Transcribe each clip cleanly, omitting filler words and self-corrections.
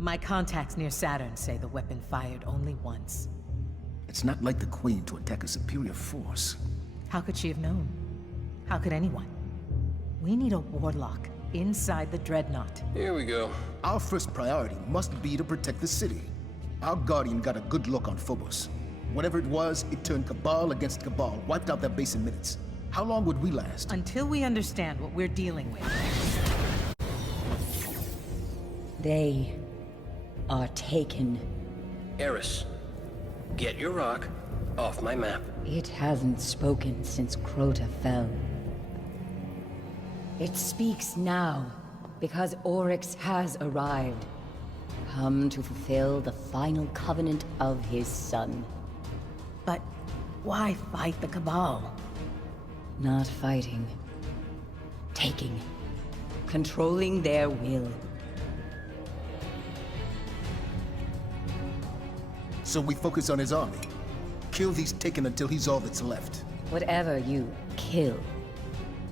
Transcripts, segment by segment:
My contacts near Saturn say the weapon fired only once. It's not like the Queen to attack a superior force. How could she have known? How could anyone? We need a warlock inside the Dreadnought. Here we go. Our first priority must be to protect the city. Our Guardian got a good look on Phobos. Whatever it was, it turned Cabal against Cabal, wiped out that base in minutes. How long would we last? Until we understand what we're dealing with. They are taken. Eris, get your rock off my map. It hasn't spoken since Crota fell. It speaks now, because Oryx has arrived. Come to fulfill the final covenant of his son. But why fight the Cabal? Not fighting. Taking. Controlling their will. So we focus on his army. Kill these Taken until he's all that's left. Whatever you kill,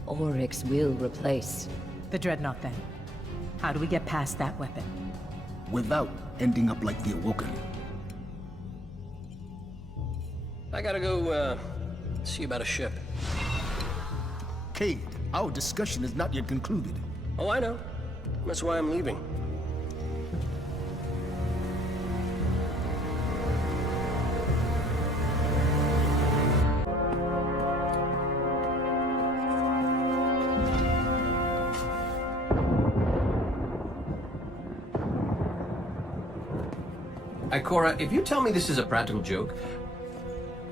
Oryx will replace. The Dreadnought, then. How do we get past that weapon? Without ending up like the Awoken. I gotta go, see about a ship. Cade, our discussion is not yet concluded. Oh, I know. That's why I'm leaving. Ikora, if you tell me this is a practical joke,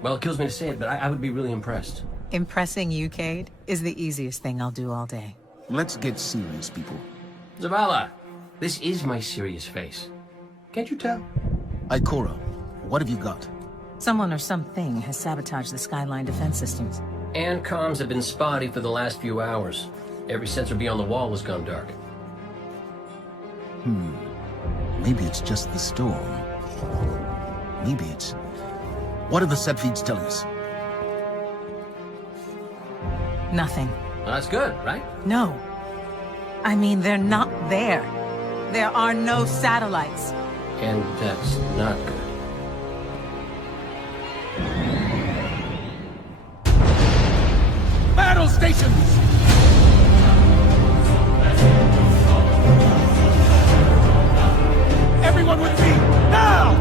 well, it kills me to say it, but I would be really impressed. Impressing you, Cade, is the easiest thing I'll do all day. Let's get serious, people. Zavala, this is my serious face. Can't you tell? Ikora, what have you got? Someone or something has sabotaged the Skyline defense systems. And comms have been spotty for the last few hours. Every sensor beyond the wall has gone dark. Maybe it's just the storm. Maybe it's... What are the set feeds telling us? Nothing. Well, that's good, right? No. I mean, they're not there. There are no satellites. And that's not good. Battle stations! Everyone with me, now!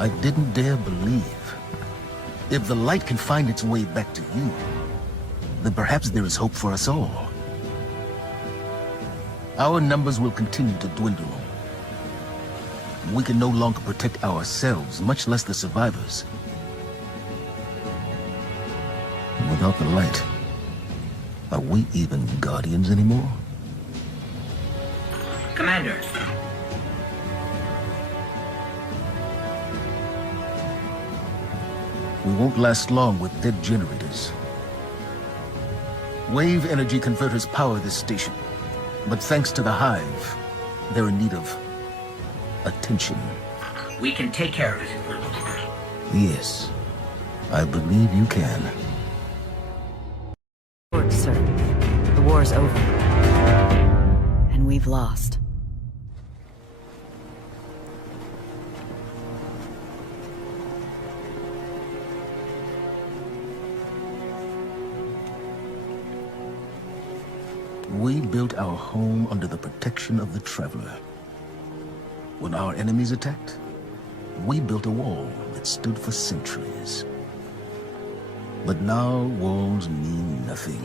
I didn't dare believe. If the light can find its way back to you, then perhaps there is hope for us all. Our numbers will continue to dwindle. We can no longer protect ourselves, much less the survivors. And without the light, are we even Guardians anymore? Commander. We won't last long with dead generators. Wave energy converters power this station. But thanks to the Hive, they're in need of attention. We can take care of it. Yes, I believe you can. Work, sir. war's over. And we've lost. We built our home under the protection of the Traveler. When our enemies attacked, we built a wall that stood for centuries. But now walls mean nothing.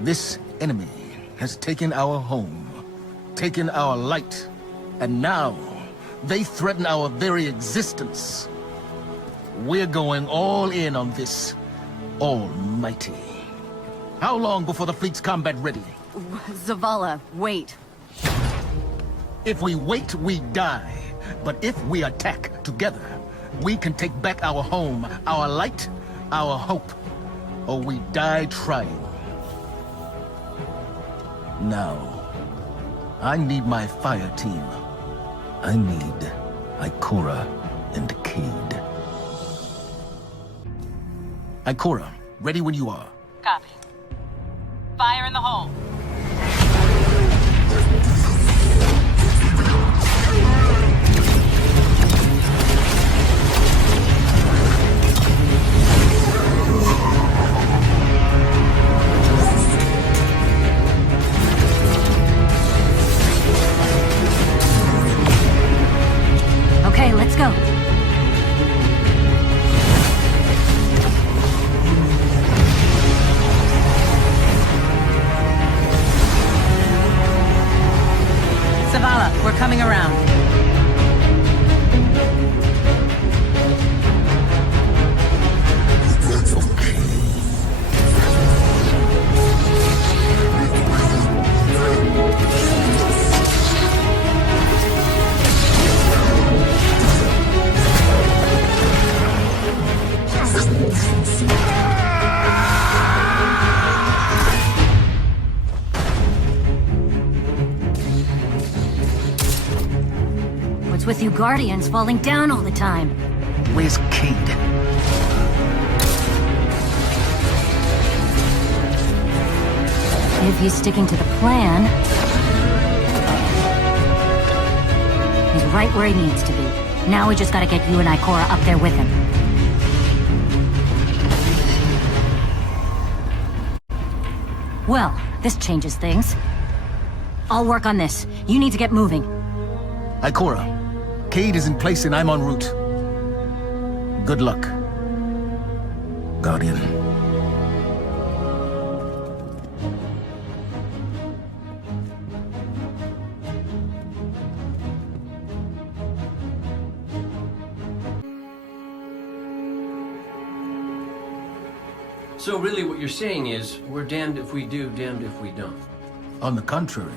This enemy has taken our home, taken our light, and now they threaten our very existence. We're going all in on this almighty. How long before the fleet's combat ready? Zavala, wait. If we wait, we die. But if we attack together, we can take back our home, our light, our hope, or we die trying. Now, I need my fire team. I need Ikora and Cade. Ikora, ready when you are. Copy. Fire in the hole. Okay, let's go. Zavala, we're coming around. What's with you Guardians falling down all the time? Where's Cade? If he's sticking to the plan... he's right where he needs to be. Now we just gotta get you and Ikora up there with him. Well, this changes things. I'll work on this. You need to get moving. Ikora, Cade is in place and I'm en route. Good luck, Guardian. So really what you're saying is, we're damned if we do, damned if we don't. On the contrary,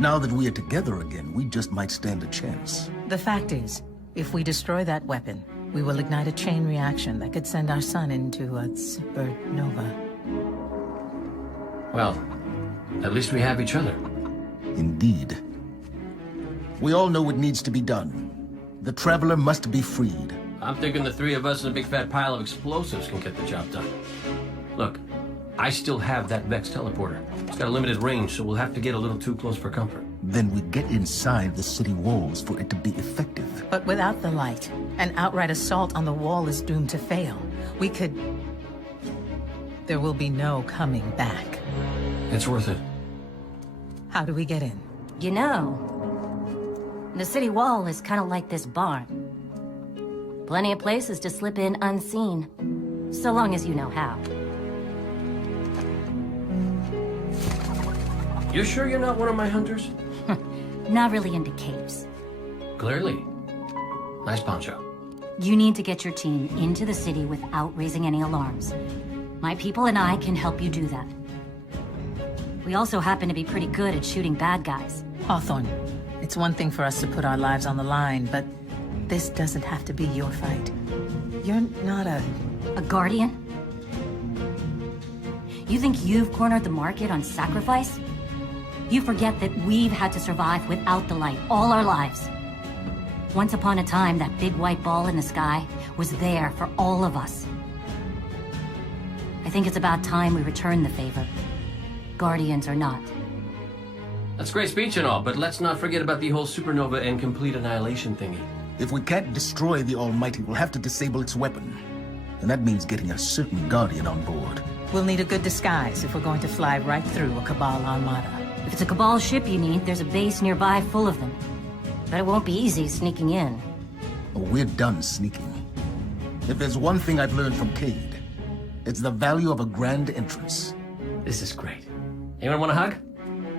now that we are together again, we just might stand a chance. The fact is, if we destroy that weapon, we will ignite a chain reaction that could send our sun into a supernova. Well, at least we have each other. Indeed. We all know what needs to be done. The Traveler must be freed. I'm thinking the three of us and a big fat pile of explosives can get the job done. Look, I still have that Vex teleporter. It's got a limited range, so we'll have to get a little too close for comfort. Then we get inside the city walls for it to be effective. But without the light, an outright assault on the wall is doomed to fail. We could... There will be no coming back. It's worth it. How do we get in? You know, the city wall is kind of like this barn. Plenty of places to slip in unseen, so long as you know how. You sure you're not one of my hunters? Not really into caves. Clearly. Nice poncho. You need to get your team into the city without raising any alarms. My people and I can help you do that. We also happen to be pretty good at shooting bad guys. Hawthorne, it's one thing for us to put our lives on the line, but this doesn't have to be your fight. You're not a guardian? You think you've cornered the market on sacrifice? You forget that we've had to survive without the light all our lives. Once upon a time, that big white ball in the sky was there for all of us. I think it's about time we return the favor. Guardians or not. That's great speech and all, but let's not forget about the whole supernova and complete annihilation thingy. If we can't destroy the Almighty, we'll have to disable its weapon. And that means getting a certain Guardian on board. We'll need a good disguise if we're going to fly right through a Cabal armada. If it's a Cabal ship you need, there's a base nearby full of them. But it won't be easy sneaking in. Oh, we're done sneaking. If there's one thing I've learned from Cade, it's the value of a grand entrance. This is great. Anyone want a hug?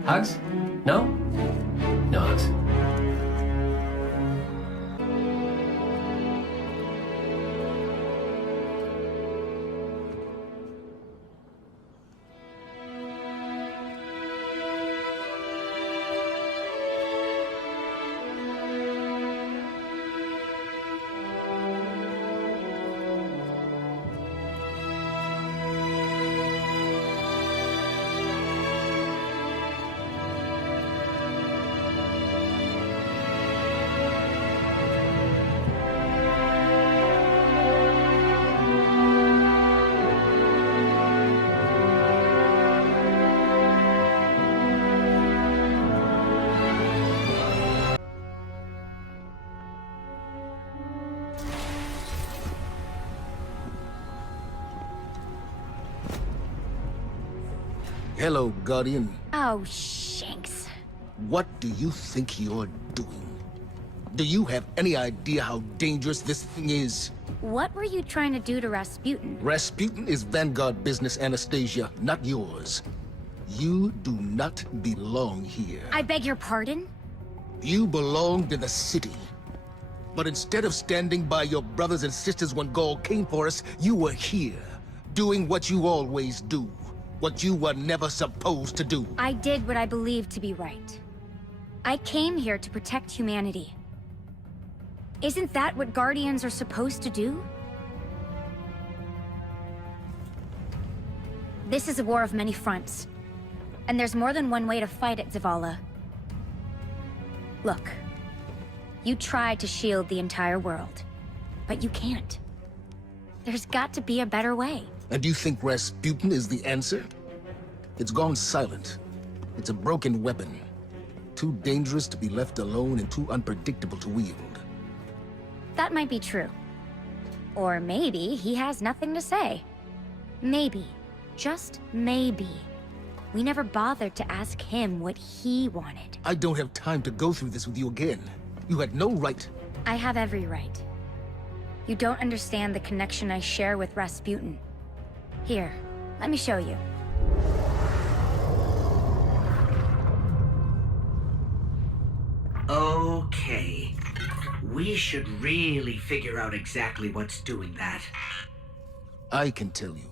Hugs? No? No hugs. Hello, Guardian. Oh, shanks. What do you think you're doing? Do you have any idea how dangerous this thing is? What were you trying to do to Rasputin? Rasputin is Vanguard business, Anastasia, not yours. You do not belong here. I beg your pardon? You belonged in the city. But instead of standing by your brothers and sisters when Gaul came for us, you were here, doing what you always do. What you were never supposed to do. I did what I believed to be right. I came here to protect humanity. Isn't that what Guardians are supposed to do? This is a war of many fronts. And there's more than one way to fight it, Zavala. Look. You tried to shield the entire world. But you can't. There's got to be a better way. And you think Rasputin is the answer? It's gone silent. It's a broken weapon. Too dangerous to be left alone and too unpredictable to wield. That might be true. Or maybe he has nothing to say. Maybe. Just maybe. We never bothered to ask him what he wanted. I don't have time to go through this with you again. You had no right. I have every right. You don't understand the connection I share with Rasputin. Here, let me show you. Okay. We should really figure out exactly what's doing that. I can tell you.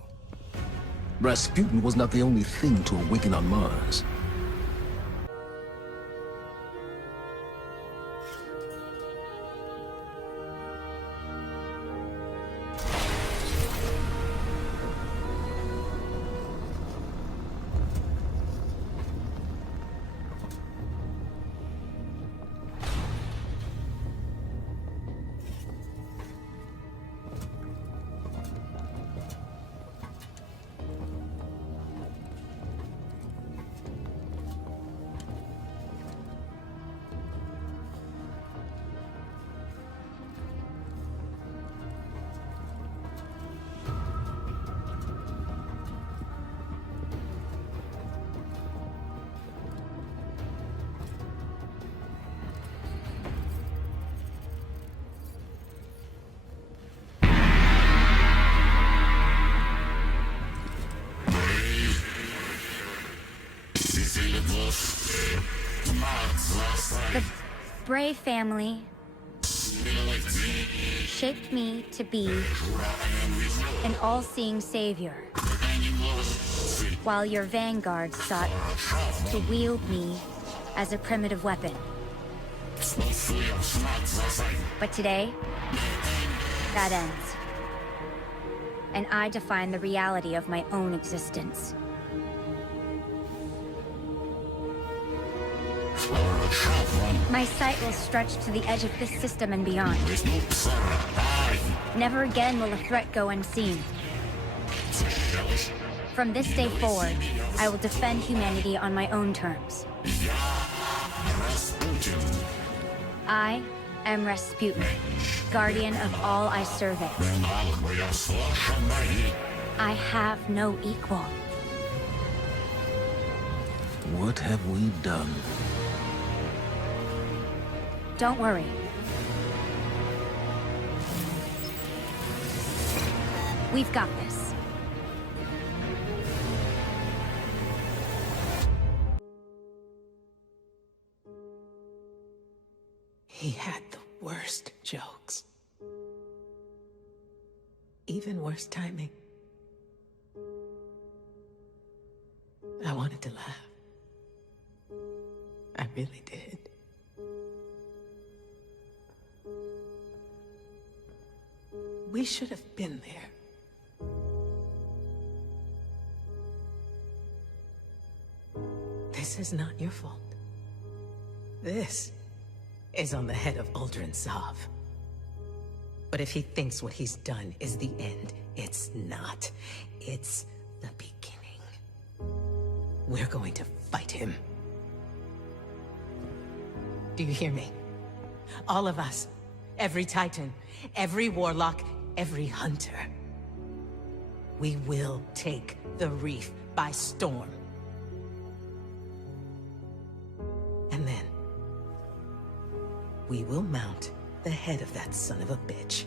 Rasputin was not the only thing to awaken on Mars. The Bray family shaped me to be an all-seeing savior, while your vanguard sought to wield me as a primitive weapon. But today, that ends. And I define the reality of my own existence. My sight will stretch to the edge of this system and beyond. Never again will a threat go unseen. From this day forward, I will defend humanity on my own terms. I am Rasputin, guardian of all I survey. I have no equal. What have we done? Don't worry. We've got this. He had the worst jokes. Even worse timing. I wanted to laugh. I really did. We should have been there. This is not your fault. This is on the head of Uldren Sov. But if he thinks what he's done is the end, it's not. It's the beginning. We're going to fight him. Do you hear me? All of us. Every Titan, every Warlock, every Hunter. We will take the Reef by storm. And then we will mount the head of that son of a bitch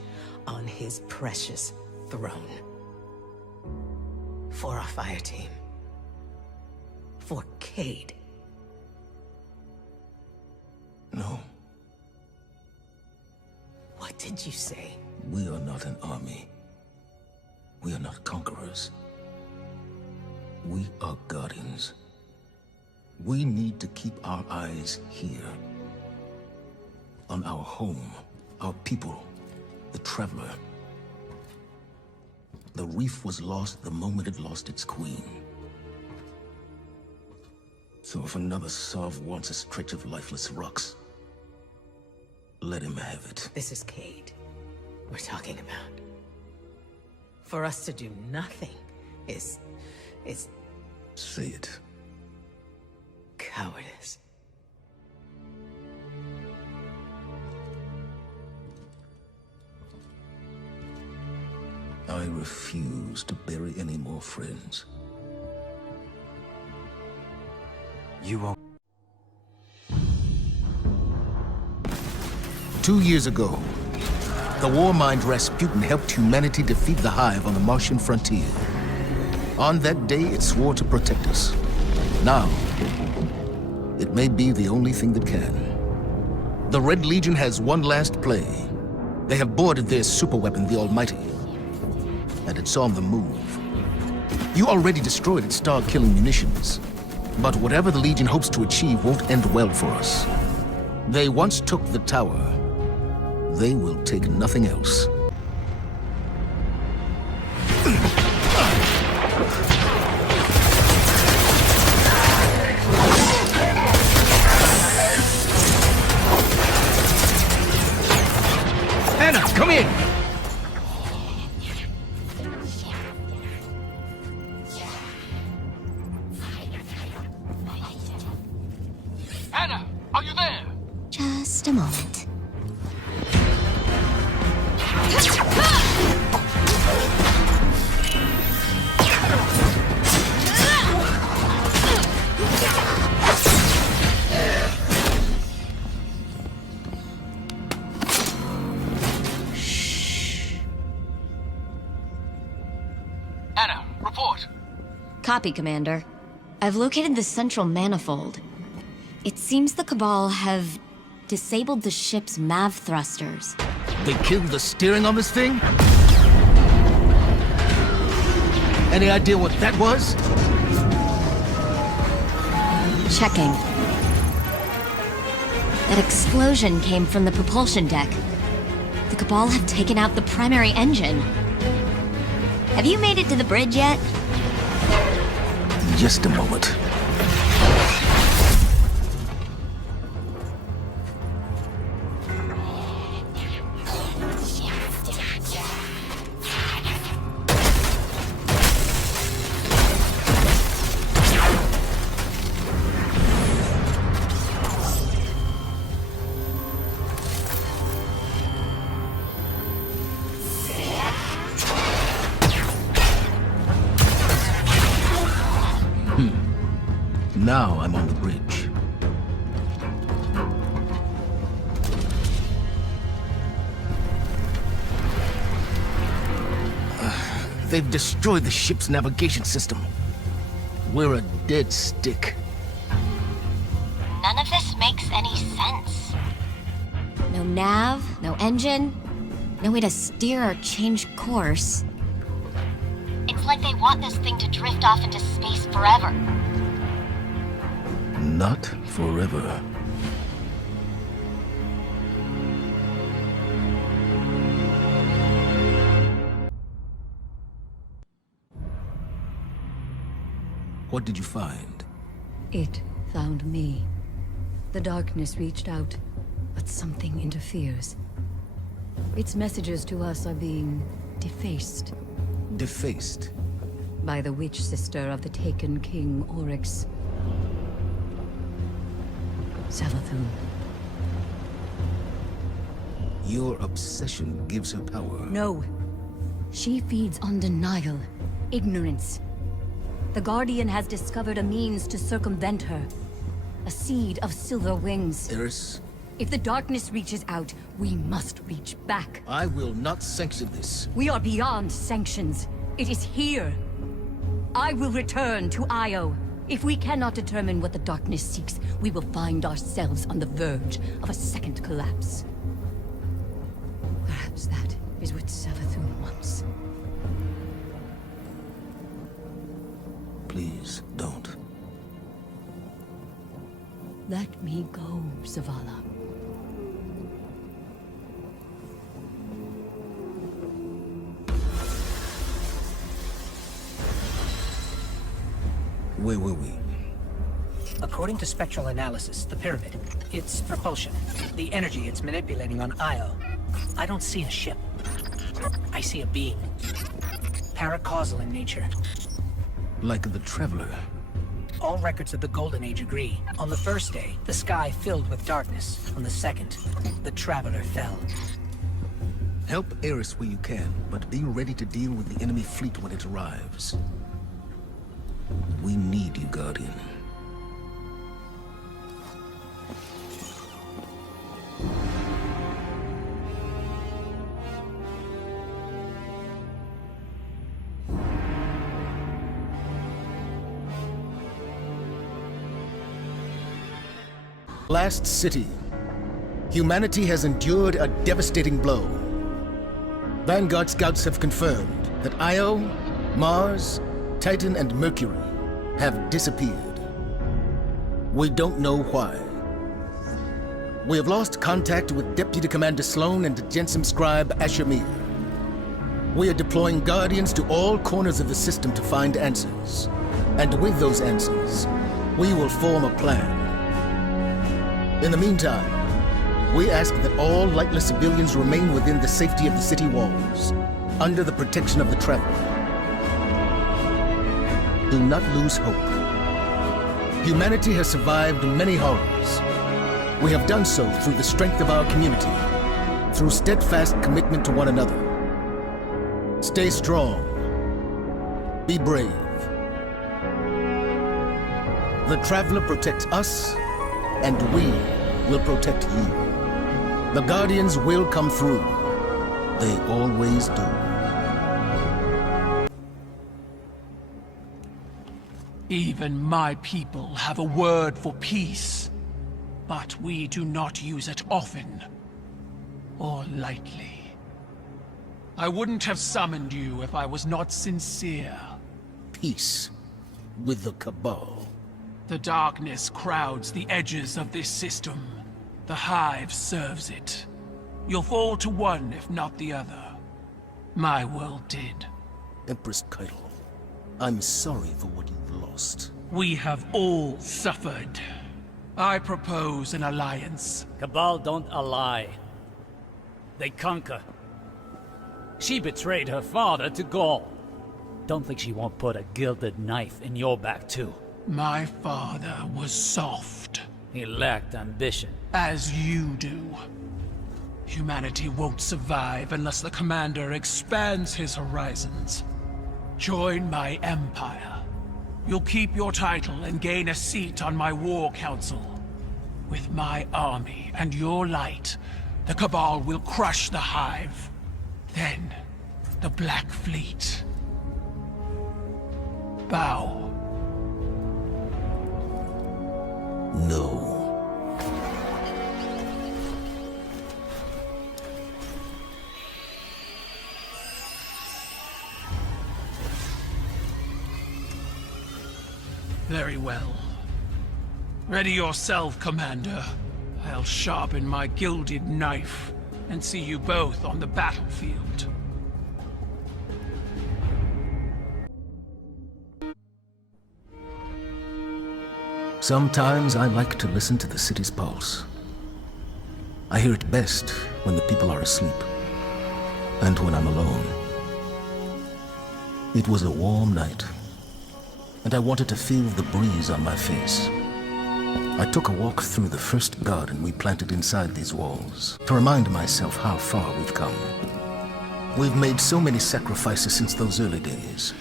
on his precious throne. For our fire team. For Cade. No, What did you say? we are not an army. We are not conquerors. We are guardians. We need to keep our eyes here. On our home, our people, the Traveler. The Reef was lost the moment it lost its queen. So if another Sov wants a stretch of lifeless rocks, let him have it. This is Cade we're talking about. For us to do nothing is Say it. cowardice. I refuse to bury any more friends. You won't. 2 years ago, the war-mind Rasputin helped humanity defeat the Hive on the Martian frontier. On that day, it swore to protect us. Now, it may be the only thing that can. The Red Legion has one last play. They have boarded their superweapon, the Almighty. And it's on the move. You already destroyed its star-killing munitions. But whatever the Legion hopes to achieve won't end well for us. They once took the tower. They will take nothing else. Anna, come in! Anna, are you there? Just a moment. Anna, report. Copy, Commander. I've located the central manifold. It seems the Cabal have disabled the ship's MAV thrusters. They killed the steering on this thing? Any idea what that was? Checking. That explosion came from the propulsion deck. The Cabal have taken out the primary engine. Have you made it to the bridge yet? Just a moment. Now I'm on the bridge. They've destroyed the ship's navigation system. We're a dead stick. None of this makes any sense. No nav, no engine, no way to steer or change course. It's like they want this thing to drift off into space forever. Not forever. What did you find? It found me. The darkness reached out, but something interferes. Its messages to us are being defaced Defaced. by the witch sister of the taken King Oryx. Savathun. Your obsession gives her power. No. She feeds on denial, ignorance. The Guardian has discovered a means to circumvent her. A seed of silver wings. Eris, If the darkness reaches out, we must reach back. I will not sanction this. We are beyond sanctions. It is here. I will return to Io. If we cannot determine what the darkness seeks, we will find ourselves on the verge of a second collapse. Perhaps that is what Savathun wants. Please, don't. Let me go, Zavala. Where were we? According to spectral analysis, the pyramid, it's propulsion, the energy it's manipulating on Io. I don't see a ship. I see a being. Paracausal in nature. Like the Traveler. All records of the Golden Age agree. On the first day, the sky filled with darkness. On the second, the Traveler fell. Help Eris where you can, but be ready to deal with the enemy fleet when it arrives. We need you, Guardian. Last city. Humanity has endured a devastating blow. Vanguard scouts have confirmed that Io, Mars, Titan, and Mercury have disappeared. We don't know why. We have lost contact with Deputy Commander Sloan and Jensen Scribe Ashamir. We are deploying Guardians to all corners of the system to find answers. And with those answers, we will form a plan. In the meantime, we ask that all lightless civilians remain within the safety of the city walls, under the protection of the Traveler. Do not lose hope. Humanity has survived many horrors. We have done so through the strength of our community, through steadfast commitment to one another. Stay strong. Be brave. The Traveler protects us, and we will protect you. The Guardians will come through. They always do. Even my people have a word for peace, but we do not use it often or lightly. I wouldn't have summoned you if I was not sincere. Peace with the Cabal. The darkness crowds the edges of this system. The Hive serves it. You'll fall to one, if not the other. My world did. Empress Keitel, I'm sorry for what you've lost. We have all suffered. I propose an alliance. Cabal don't ally. They conquer. She betrayed her father to Gaul. Don't think she won't put a gilded knife in your back too. My father was soft. He lacked ambition. As you do. Humanity won't survive unless the Commander expands his horizons. Join my empire. you'll keep your title and gain a seat on my war council. With my army and your light, the Cabal will crush the Hive. Then, the Black Fleet. Bow. No. Very well. Ready yourself, Commander. I'll sharpen my gilded knife and see you both on the battlefield. Sometimes I like to listen to the city's pulse. I hear it best when the people are asleep, and when I'm alone. It was a warm night, and I wanted to feel the breeze on my face. I took a walk through the first garden we planted inside these walls, to remind myself how far we've come. We've made so many sacrifices since those early days.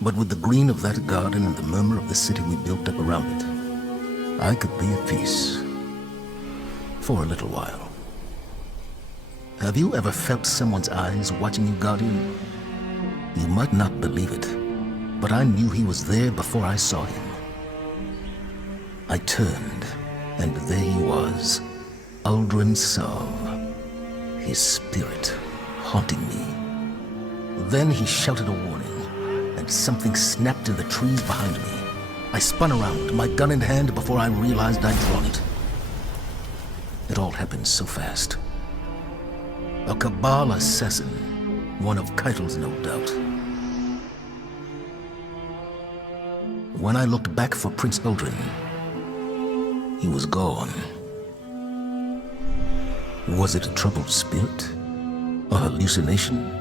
But with the green of that garden and the murmur of the city we built up around it, I could be at peace. For a little while. Have you ever felt someone's eyes watching you, Guardian? You might not believe it, but I knew he was there before I saw him. I turned, and there he was, Uldren Sov, his spirit haunting me. Then he shouted a warning, and something snapped in the trees behind me. I spun around, my gun in hand, before I realized I'd drawn it. It all happened so fast. A Cabal assassin, one of Keitel's, no doubt. When I looked back for Prince Uldren, he was gone. Was it a troubled spirit? A hallucination?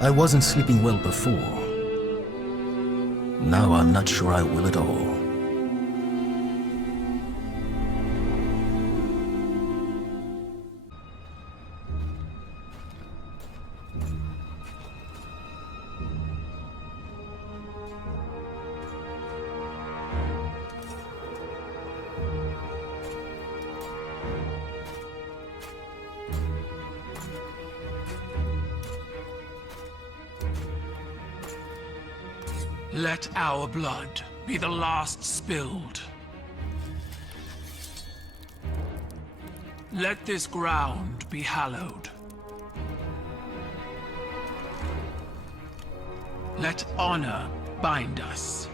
I wasn't sleeping well before. Now I'm not sure I will at all. Let our blood be the last spilled. Let this ground be hallowed. Let honor bind us.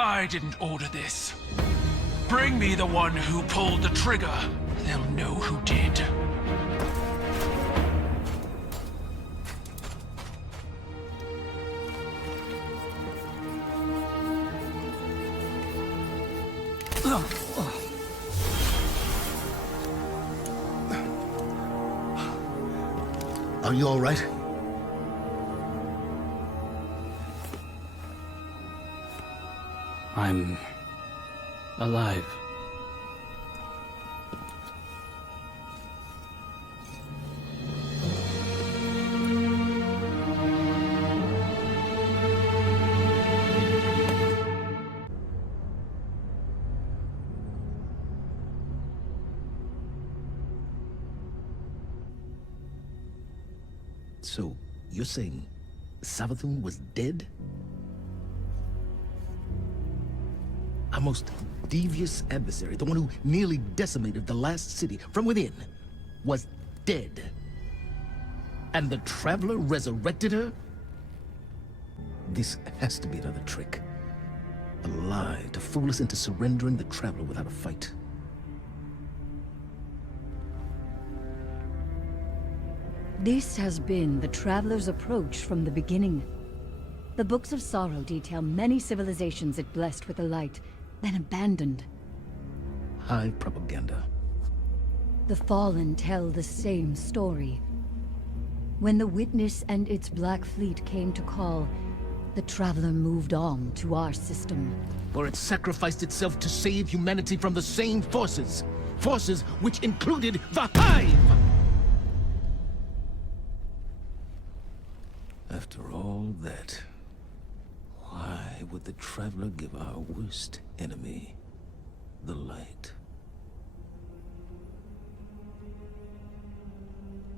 I didn't order this. Bring me the one who pulled the trigger. They'll know who did. Are you all right? I'm alive. So, you're saying Savathun was dead? Our most devious adversary, the one who nearly decimated the last city from within, was dead. And the Traveler resurrected her? This has to be another trick. A lie to fool us into surrendering the Traveler without a fight. This has been the Traveler's approach from the beginning. The Books of Sorrow detail many civilizations it blessed with the light, then abandoned. High propaganda. The Fallen tell the same story. When the Witness and its Black Fleet came to call, the Traveler moved on to our system. For it sacrificed itself to save humanity from the same forces. Forces which included the Hive! After all that, why would the Traveler give our worst enemy the light?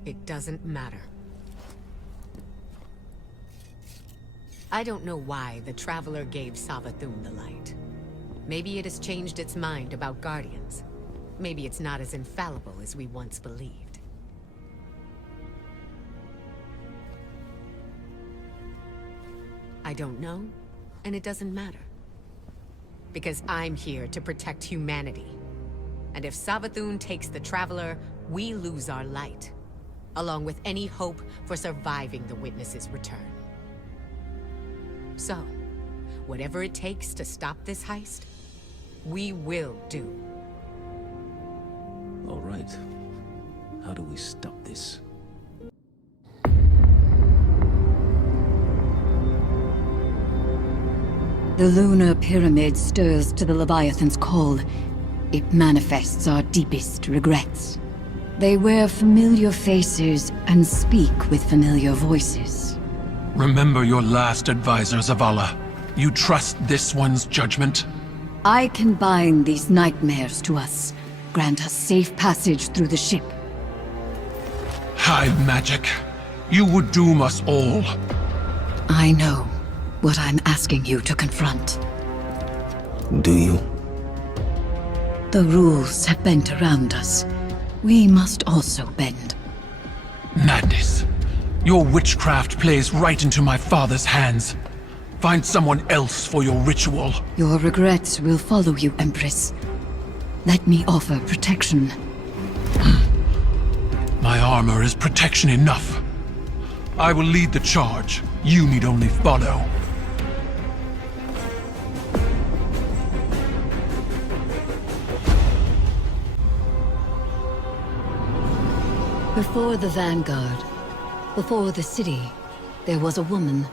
It doesn't matter. I don't know why the Traveler gave Savathûn the light. Maybe it has changed its mind about Guardians. Maybe it's not as infallible as we once believed. I don't know, and it doesn't matter. Because I'm here to protect humanity. And if Savathûn takes the Traveler, we lose our light, along with any hope for surviving the Witness's return. So, whatever it takes to stop this heist, we will do. All right. How do we stop this? The lunar pyramid stirs to the Leviathan's call. It manifests our deepest regrets. They wear familiar faces and speak with familiar voices. Remember your last advisor, Zavala. You trust this one's judgment? I can bind these nightmares to us, grant us safe passage through the ship. Hive magic. You would doom us all. I know what I'm asking you to confront. Do you? The rules have bent around us. We must also bend. Madness. Your witchcraft plays right into my father's hands. Find someone else for your ritual. Your regrets will follow you, Empress. Let me offer protection. My armor is protection enough. I will lead the charge. You need only follow. Before the Vanguard, before the city, there was a woman.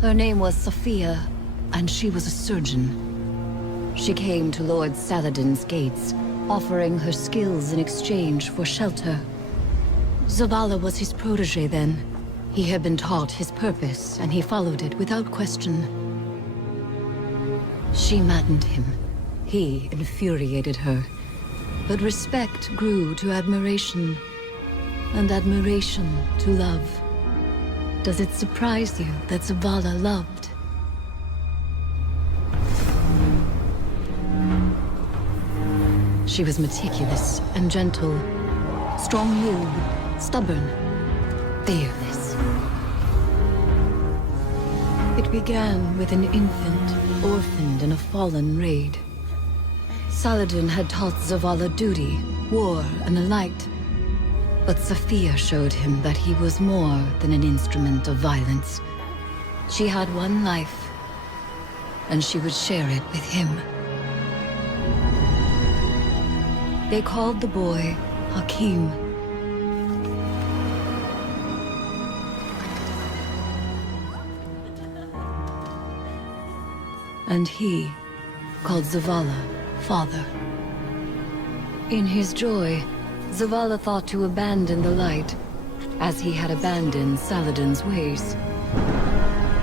Her name was Sophia, and she was a surgeon. She came to Lord Saladin's gates, offering her skills in exchange for shelter. Zavala was his protege then. He had been taught his purpose, and he followed it without question. She maddened him. He infuriated her. But respect grew to admiration, and admiration to love. Does it surprise you that Zavala loved? She was meticulous and gentle, strong-willed, stubborn, fearless. It began with an infant, orphaned in a fallen raid. Saladin had taught Zavala duty, war, and the light. But Sophia showed him that he was more than an instrument of violence. She had one life, and she would share it with him. They called the boy Hakim. And he called Zavala father. In his joy, Zavala thought to abandon the light, as he had abandoned Saladin's ways.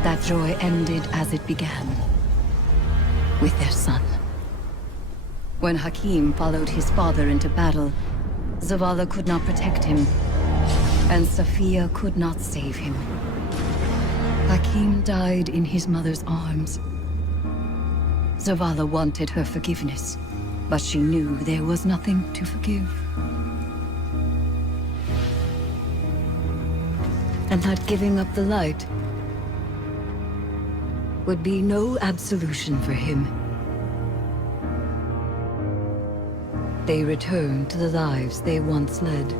That joy ended as it began, with their son. When Hakim followed his father into battle, Zavala could not protect him, and Sophia could not save him. Hakim died in his mother's arms. Zavala wanted her forgiveness, but she knew there was nothing to forgive. And that giving up the light would be no absolution for him. They returned to the lives they once led.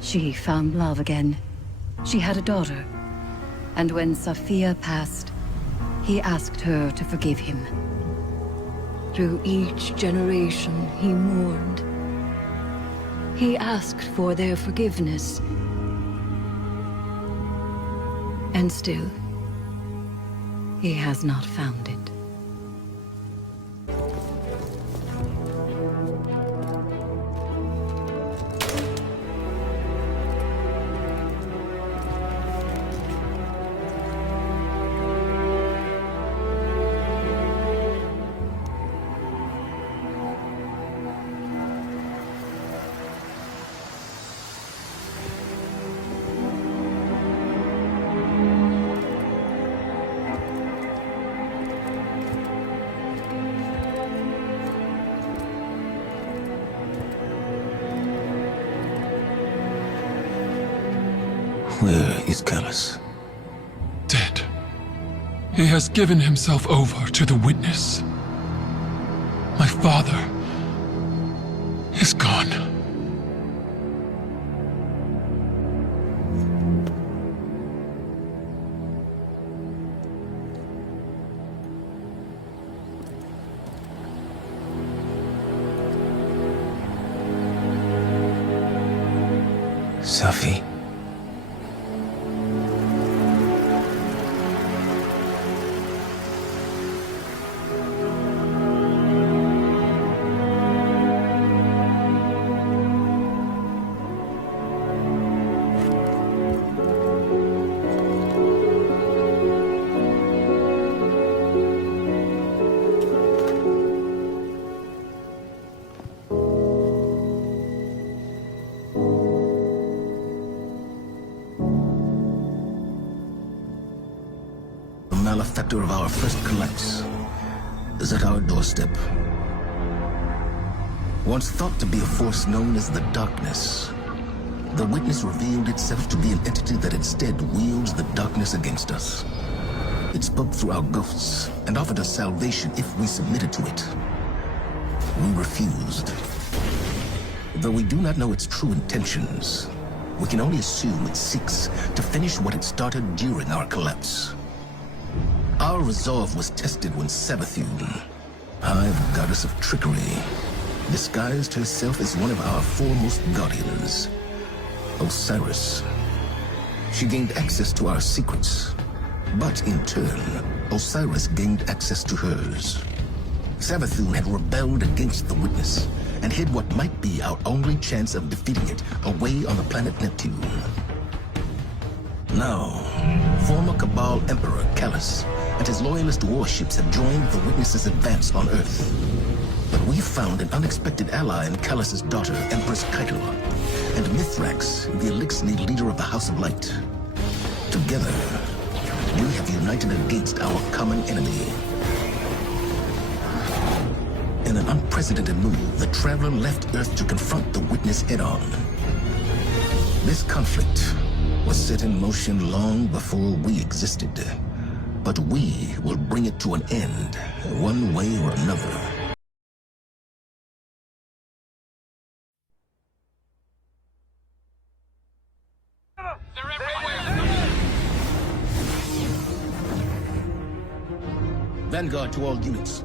She found love again. She had a daughter. And when Sophia passed, He asked her to forgive him. Through each generation, he mourned. He asked for their forgiveness. And still, he has not found it. Where is Callus? Dead. He has given himself over to the Witness. My father is gone. Safi. Malefactor of our first collapse is at our doorstep. Once thought to be a force known as the Darkness, the Witness revealed itself to be an entity that instead wields the darkness against us. It spoke through our ghosts and offered us salvation if we submitted to it. We refused. Though we do not know its true intentions, we can only assume it seeks to finish what it started during our collapse. Our resolve was tested when Savathun, Hive Goddess of Trickery, disguised herself as one of our foremost guardians, Osiris. She gained access to our secrets, but in turn, Osiris gained access to hers. Savathun had rebelled against the Witness and hid what might be our only chance of defeating it away on the planet Neptune. Now, former Cabal Emperor Callus and his loyalist warships have joined the Witness's advance on Earth. But we found an unexpected ally in Callus's daughter, Empress Keitel, and Mithrax, the Elixni leader of the House of Light. Together, we have united against our common enemy. In an unprecedented move, the Traveler left Earth to confront the Witness head-on. This conflict was set in motion long before we existed. But we will bring it to an end, one way or another. Vanguard to all units.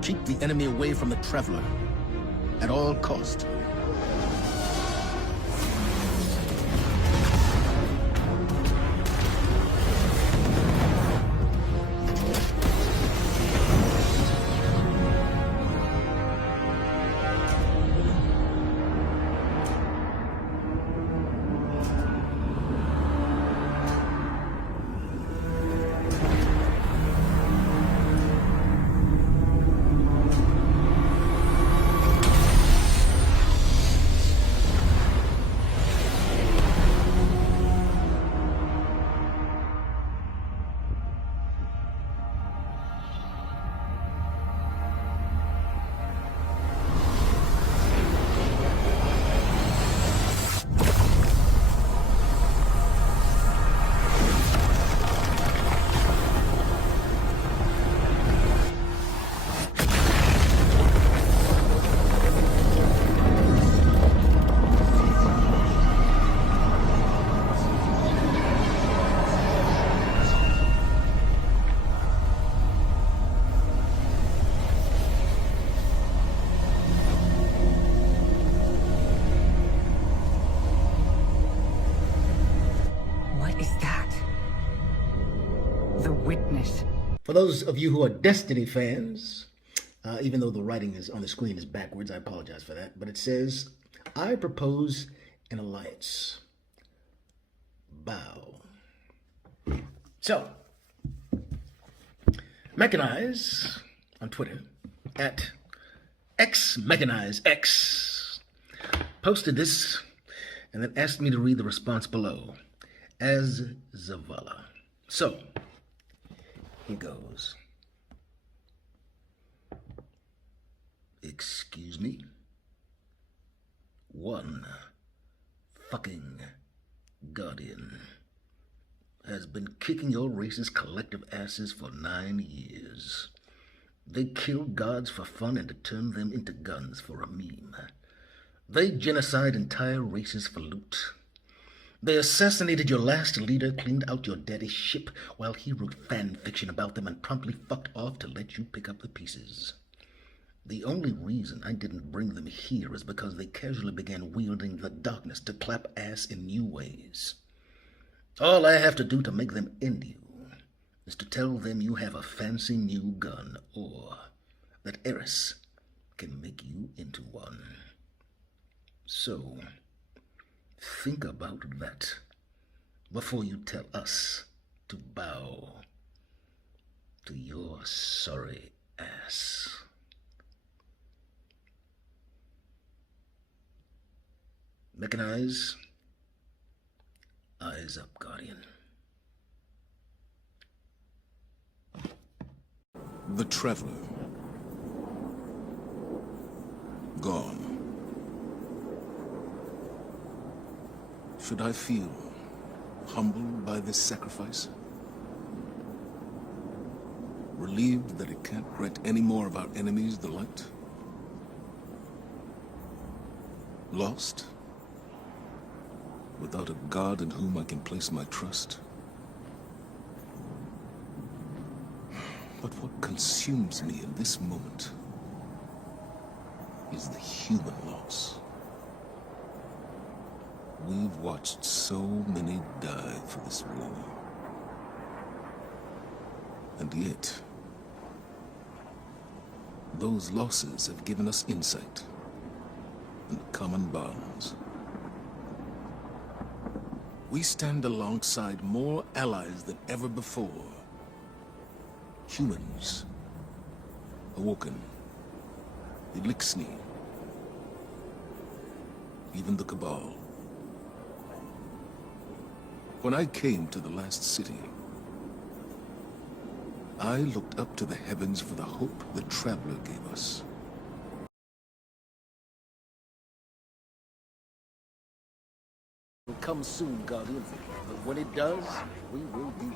Keep the enemy away from the Traveler, at all cost. witness. For those of you who are Destiny fans, even though the writing is on the screen is backwards, I apologize for that, but it says, I propose an alliance. Bow. So, Mechanize on Twitter at XMechanizeX posted this and then asked me to read the response below as Zavala. So, here goes. Excuse me? One fucking Guardian has been kicking your race's collective asses for 9 years. They killed gods for fun and to turn them into guns for a meme. They genocide entire races for loot. They assassinated your last leader, cleaned out your daddy's ship while he wrote fan fiction about them and promptly fucked off to let you pick up the pieces. The only reason I didn't bring them here is because they casually began wielding the darkness to clap ass in new ways. All I have to do to make them end you is to tell them you have a fancy new gun, or that Eris can make you into one. So, think about that before you tell us to bow to your sorry ass. Mechanize. Eyes up, Guardian. The Traveler. Gone. Should I feel humbled by this sacrifice? Relieved that it can't grant any more of our enemies the light? Lost? Without a God in whom I can place my trust? But what consumes me in this moment is the human loss. We've watched so many die for this war. And yet, those losses have given us insight and common bonds. We stand alongside more allies than ever before. Humans, Awoken, the Elixni, even the Cabal. When I came to the last city, I looked up to the heavens for the hope the Traveler gave us. Will come soon, Guardian, but when it does, we will be